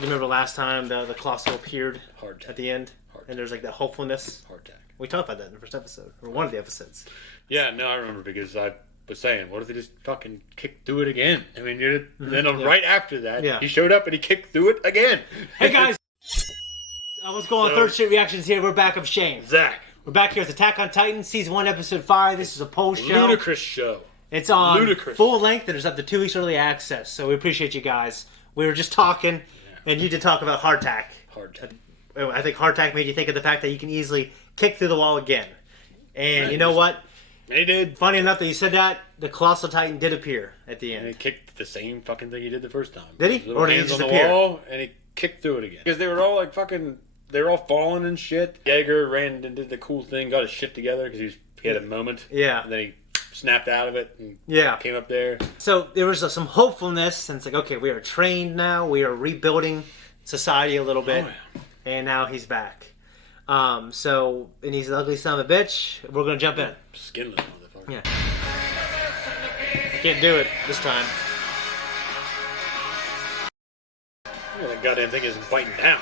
you remember last time the Colossal appeared at the end? And there's like that hopefulness. Heart attack. We talked about that in the first episode, or one of the episodes. Yeah, no, I remember because I was saying, what if they just fucking kicked through it again? I mean, then right after that, he showed up and he kicked through it again. Hey guys! What's going on? Third Street Reactions here. We're back with Shane. Zack. We're back here with Attack on Titan, Season 1, Episode 5. This is a post show. Ludicrous show. It's on full length and it's up to 2 weeks early access, so we appreciate you guys. We were just talking, and you did talk about heart attack. I think heart attack made you think of the fact that you can easily kick through the wall again. And you know what? He did. Funny enough that you said that, the Colossal Titan did appear at the end. And he kicked the same fucking thing he did the first time. Did he? Little Or did he hands just on the appear? wall, and he kicked through it again. Because they were all like fucking... They were all falling and shit. Jaeger ran and did the cool thing, got his shit together because he had a moment. Yeah. And then he snapped out of it and came up there. So there was some hopefulness, and it's like, okay, we are trained now. We are rebuilding society a little bit. Oh, yeah. And now he's back. And he's an ugly son of a bitch. We're going to jump in. Skinless motherfucker. Yeah. I can't do it this time. Yeah, that goddamn thing isn't biting down.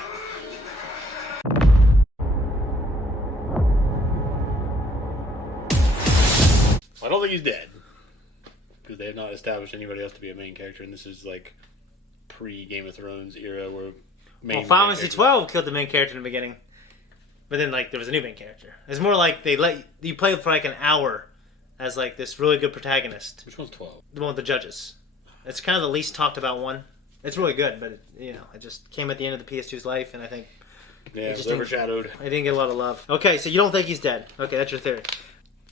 I don't think he's dead. Because they have not established anybody else to be a main character, and this is like pre-Game of Thrones era where Final Fantasy 12 killed the main character in the beginning. But then like there was a new main character. It's more like they let you play for like an hour as like this really good protagonist. Which one's 12? The one with the judges. It's kind of the least talked about one. It's really good, but it just came at the end of the PS2's life, and I think it was overshadowed. I didn't get a lot of love. Okay, so you don't think he's dead? Okay, that's your theory.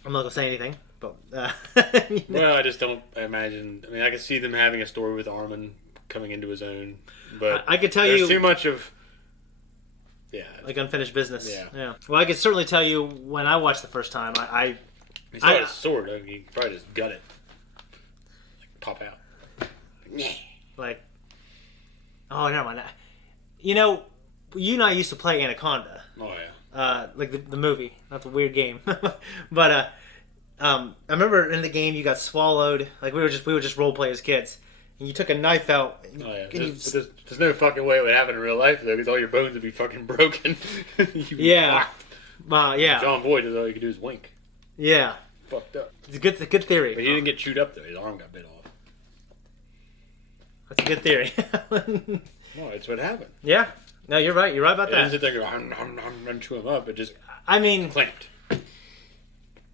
I'm not gonna say anything. But, well, I just don't imagine. I mean, I can see them having a story with Armin coming into his own, but I could tell there's too much of like unfinished business. Yeah. Well, I could certainly tell you when I watched the first time, he saw his sword. I mean, he probably just gut it, like pop out. Like, oh, never mind. You and I used to play Anaconda. Oh yeah. Like the movie, not the weird game, but I remember in the game you got swallowed. Like we would just role play as kids, and you took a knife out. Oh yeah. There's no fucking way it would happen in real life though, because all your bones would be fucking broken. Yeah. Yeah. John Boyd, all you could do is wink. Yeah. Fucked up. It's a good theory. But he didn't get chewed up though. His arm got bit off. That's a good theory. No, it's what happened. Yeah. No, you're right. You're right about that. Didn't sit there and go, I'm chew him up. It just clamped.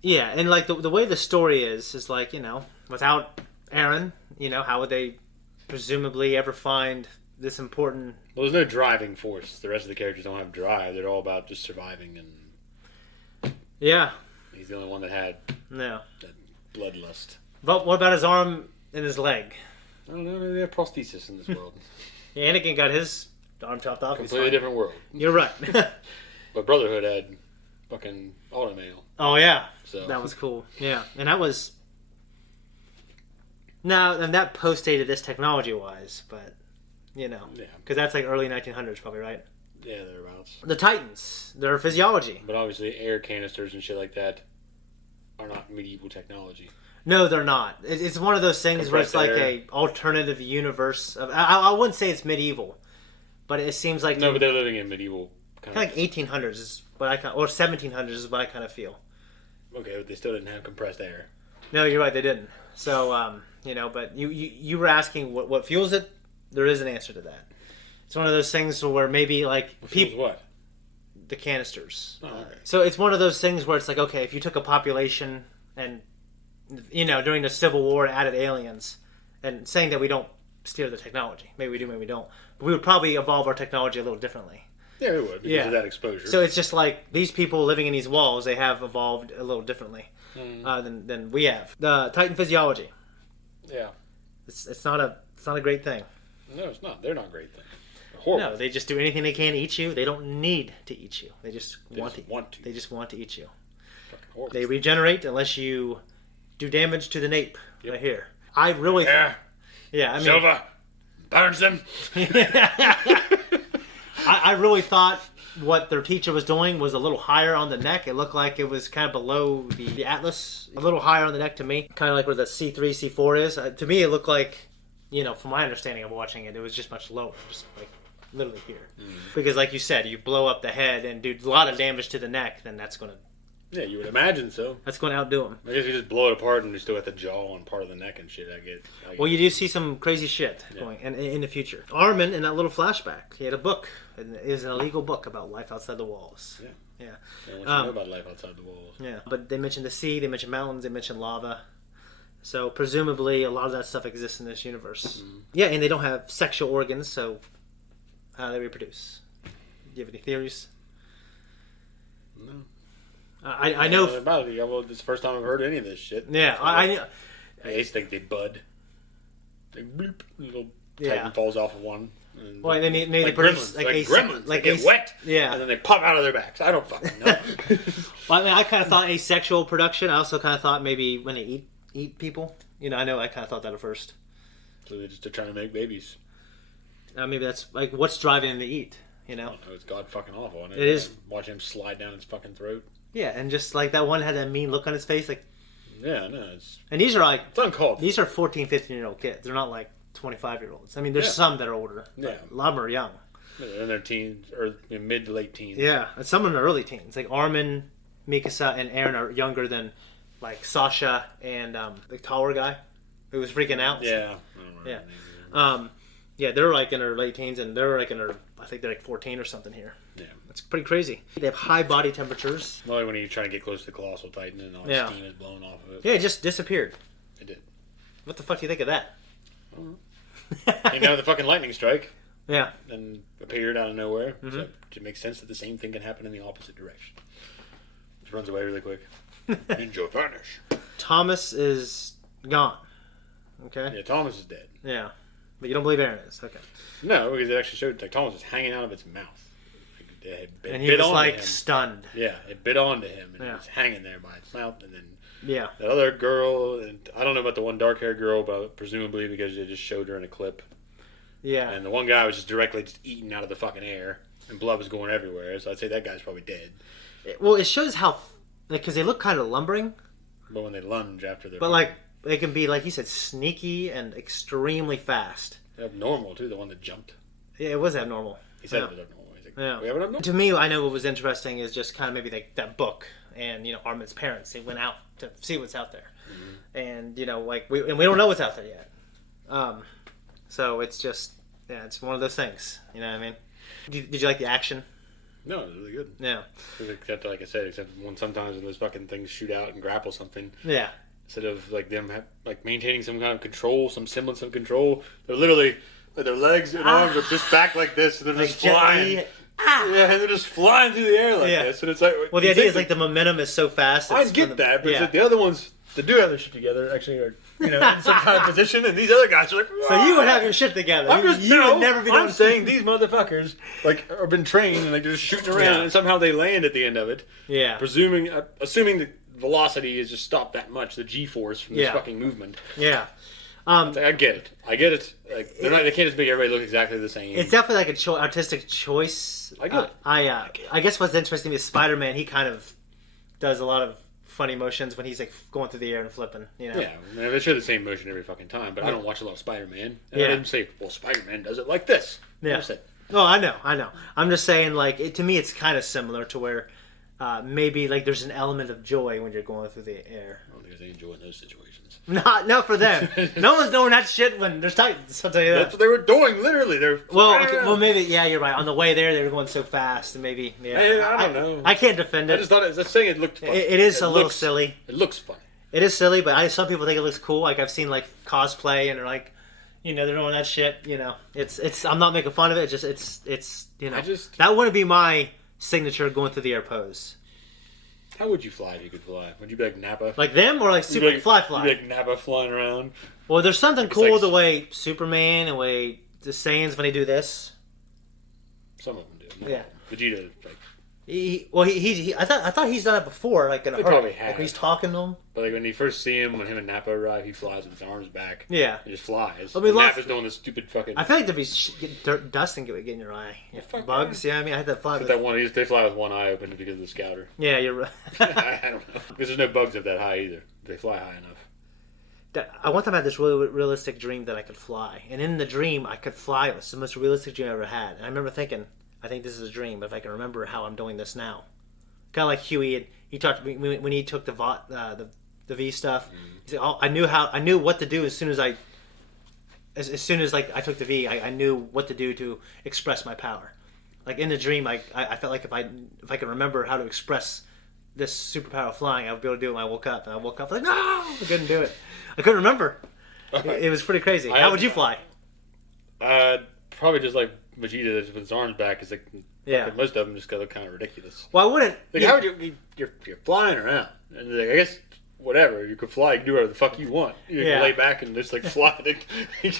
Yeah, and like the way the story is like, without Eren, how would they presumably ever find this important... Well, there's no driving force. The rest of the characters don't have drive. They're all about just surviving and... Yeah. He's the only one that had that bloodlust. But what about his arm and his leg? I don't know. They have prosthesis in this world. Yeah, Anakin got his arm chopped off. Completely different world. You're right. But Brotherhood had fucking automail. Oh, yeah. So. That was cool. Yeah. And that was... Now, and that postdated this technology-wise, but, Yeah. Because that's like early 1900s probably, right? Yeah, thereabouts. The Titans, their physiology. But obviously air canisters and shit like that are not medieval technology. No, they're not. It's one of those things where it's like a alternative universe. I wouldn't say it's medieval, but it seems like... No, but they're living in medieval... Kind of like 1800s is what I or 1700s is what I kind of feel. Okay, but they still didn't have compressed air. No, you're right, they didn't. So, but you were asking what fuels it? There is an answer to that. It's one of those things where maybe like... What? The canisters. Oh, okay. So it's one of those things where it's like, okay, if you took a population and, during the Civil War added aliens, and saying that we don't steer the technology. Maybe we do, maybe we don't. But we would probably evolve our technology a little differently. Yeah, it would, because of that exposure. So it's just like these people living in these walls, they have evolved a little differently than we have. The Titan physiology. Yeah. It's not a great thing. No, it's not. They're not a great thing. They're horrible. No, they just do anything they can to eat you. They don't need to eat you. They just want to. They just want to eat you. Fucking horrible. They regenerate unless you do damage to the nape. Right here. I really... Yeah, I mean... Silva burns them. I really thought what their teacher was doing was a little higher on the neck. It looked like it was kind of below the Atlas. A little higher on the neck to me. Kind of like where the C3, C4 is. To me, it looked like, from my understanding of watching it, it was just much lower. Just like literally here. Because like you said, you blow up the head and do a lot of damage to the neck, then that's going to... Yeah, you would imagine so. That's going to outdo him. I guess you just blow it apart and you still got the jaw and part of the neck and shit. I get well, you do see some crazy shit going in the future. Armin, in that little flashback, he had a book. And it was an illegal book about life outside the walls. Yeah. Yeah. I want you to know about life outside the walls. Yeah. But they mentioned the sea, they mentioned mountains, they mentioned lava. So presumably a lot of that stuff exists in this universe. Mm-hmm. Yeah, and they don't have sexual organs, so how do they reproduce? Do you have any theories? No. I know about it. Well, it's the first time I've heard any of this shit. Yeah, so I just think they bud. They bloop, little Titan falls off of one. And well, they like gremlins, gremlins. They get wet, and then they pop out of their backs. I don't fucking know. Well, I mean, I kind of thought asexual production. I also kind of thought maybe when they eat people. You know, I kind of thought that at first. So they're trying to make babies. Maybe that's like what's driving them to eat. You know, it's god fucking awful. It is. Watching him slide down his fucking throat. Yeah, and just like that one had that mean look on his face, like. Yeah, no, it's. And these are like. It's uncalled. These are 14, 15-year-old kids. They're not like 25-year-olds. I mean, there's some that are older. Yeah. A lot of them are young. And they're teens or mid to late teens. Yeah, and some of them are early teens. Like Armin, Mikasa, and Eren are younger than like Sasha and the taller guy who was freaking out. Yeah. Yeah, they're like in their late teens, and they're like in their, I think they're like 14 or something here. Yeah. It's pretty crazy. They have high body temperatures. Well, when you try to get close to the Colossal Titan and all the steam is blowing off of it. Yeah, it just disappeared. It did. What the fuck do you think of that? The fucking lightning strike. Yeah. And appeared out of nowhere. Mm-hmm. So it makes sense that the same thing can happen in the opposite direction. Just runs away really quick. Ninja vanish. Thomas is gone. Okay? Yeah, Thomas is dead. Yeah. But you don't believe Eren is. Okay. No, because it actually showed like Thomas was hanging out of its mouth. And he was like stunned. Yeah, it bit onto him and it was hanging there by its mouth. And then the other girl, and I don't know about the one dark-haired girl, but presumably because they just showed her in a clip. Yeah. And the one guy was just directly eaten out of the fucking air, and blood was going everywhere. So I'd say that guy's probably dead. Well, it shows how, because they look kind of lumbering. But when they lunge after their... But like, they can be, like you said, sneaky and extremely fast. Abnormal, too, the one that jumped. Yeah, it was abnormal. He said it was abnormal. Yeah. We have it abnormal. To me, I know what was interesting is just kind of maybe like that book and, Armin's parents, they went out to see what's out there. Mm-hmm. And, we don't know what's out there yet. So it's just, it's one of those things. You know what I mean? Did you like the action? No, it was really good. Yeah. Except, like I said, when sometimes when those fucking things shoot out and grapple something. Yeah. Instead of, like, them maintaining some kind of control, some semblance of control, they're literally, like, their legs and arms are just back like this, and they're just flying. Yeah, and they're just flying through the air like this. And it's like, well, the idea is, like, the momentum is so fast. I get that, but it's like the other ones that do have their shit together actually are, in some kind of position, and these other guys are like, whoa. So you would have your shit together. I'm just, you would never be I'm saying these motherfuckers, like, have been trained, and they're just shooting around, and somehow they land at the end of it. Yeah. Assuming the velocity is just stopped that much, the G-force from this fucking movement. Yeah. I get it. Like, they can't just make everybody look exactly the same. It's definitely like a artistic choice. I get it. I guess what's interesting is Spider-Man. He kind of does a lot of funny motions when he's like going through the air and flipping. Yeah, I mean, they show the same motion every fucking time. But I don't watch a lot of Spider-Man. And I didn't say, well, Spider-Man does it like this. Yeah. Oh, I know. I'm just saying, like, to me, it's kind of similar to where maybe like there's an element of joy when you're going through the air. I don't think they enjoy those situations. Not for them. No one's doing that shit when there's Titans. I'll tell you that. That's what they were doing, literally. Well, maybe, you're right. On the way there, they were going so fast, and maybe, I don't know. I can't defend it. I just thought it looked funny. It is a little silly. It looks funny. It is silly, but some people think it looks cool. Like, I've seen, like, cosplay, and they're like, they're doing that shit, It's I'm not making fun of it. It's that wouldn't be my signature going through the air pose. How would you fly if you could fly? Would you be like Nappa? Like them or like Super fly? You'd be like Nappa flying around? Well, there's something cool the way Superman and the way the Saiyans when they do this. Some of them do. Yeah. Vegeta, like... I thought he's done it before, like in a hurry. Probably have. Like he's talking to him. But like when you first see him, when him and Nappa arrive, he flies with his arms back. Yeah. He just flies. I mean, Nappa's doing this stupid fucking... I feel like there'd be dust and get in your eye. Bugs, I mean, I had to fly with... They fly with one eye open because of the scouter. Yeah, you're right. I don't know. Because there's no bugs up that high either. They fly high enough. I one time I had this really realistic dream that I could fly, and in the dream I could fly. It was the most realistic dream I ever had. And I remember thinking, I think this is a dream, but if I can remember how I'm doing this now, kind of like Huey. And he talked to me when he took the V stuff. He said, "Oh, I knew what to do as soon as I took the V. I knew what to do to express my power. Like in the dream, I felt like if I could remember how to express this superpower of flying, I would be able to do it when I woke up. And I woke up like, no, I couldn't do it. I couldn't remember. It was pretty crazy. How would you fly? Probably just like Vegeta with his arms back. Is like most of them just look kind of ridiculous. Well, I wouldn't. Like how would you're flying around? And like, I guess whatever you could fly, you can do whatever the fuck you want. You can lay back and just like fly,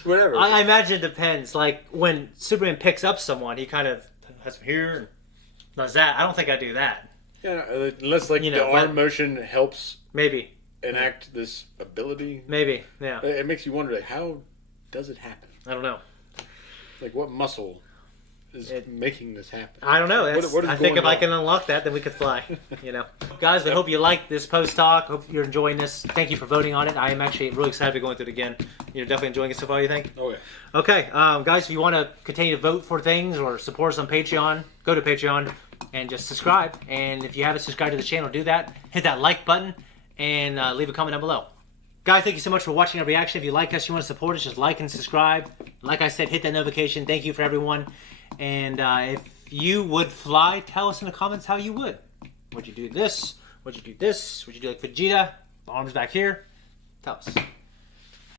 whatever. I imagine it depends. Like when Superman picks up someone, he kind of has him here and does that. I don't think I do that. Yeah, unless like the arm motion helps maybe enact this ability. Maybe, yeah. It makes you wonder, like, how does it happen? I don't know. Like, what muscle is making this happen? I don't know. I think if I can unlock that, then we could fly. Guys, I hope you like this post talk. Hope you're enjoying this. Thank you for voting on it. I am actually really excited to be going through it again. You're definitely enjoying it so far, you think? Oh, yeah. Okay, guys, if you want to continue to vote for things or support us on Patreon, go to Patreon and just subscribe. And if you haven't subscribed to the channel, do that. Hit that like button and leave a comment down below. Guys, thank you so much for watching our reaction. If you like us, you want to support us, just like and subscribe. Like I said, hit that notification. Thank you for everyone. And if you would fly, tell us in the comments how you would. Would you do this? Would you do this? Would you do like Vegeta? Arms back here? Tell us.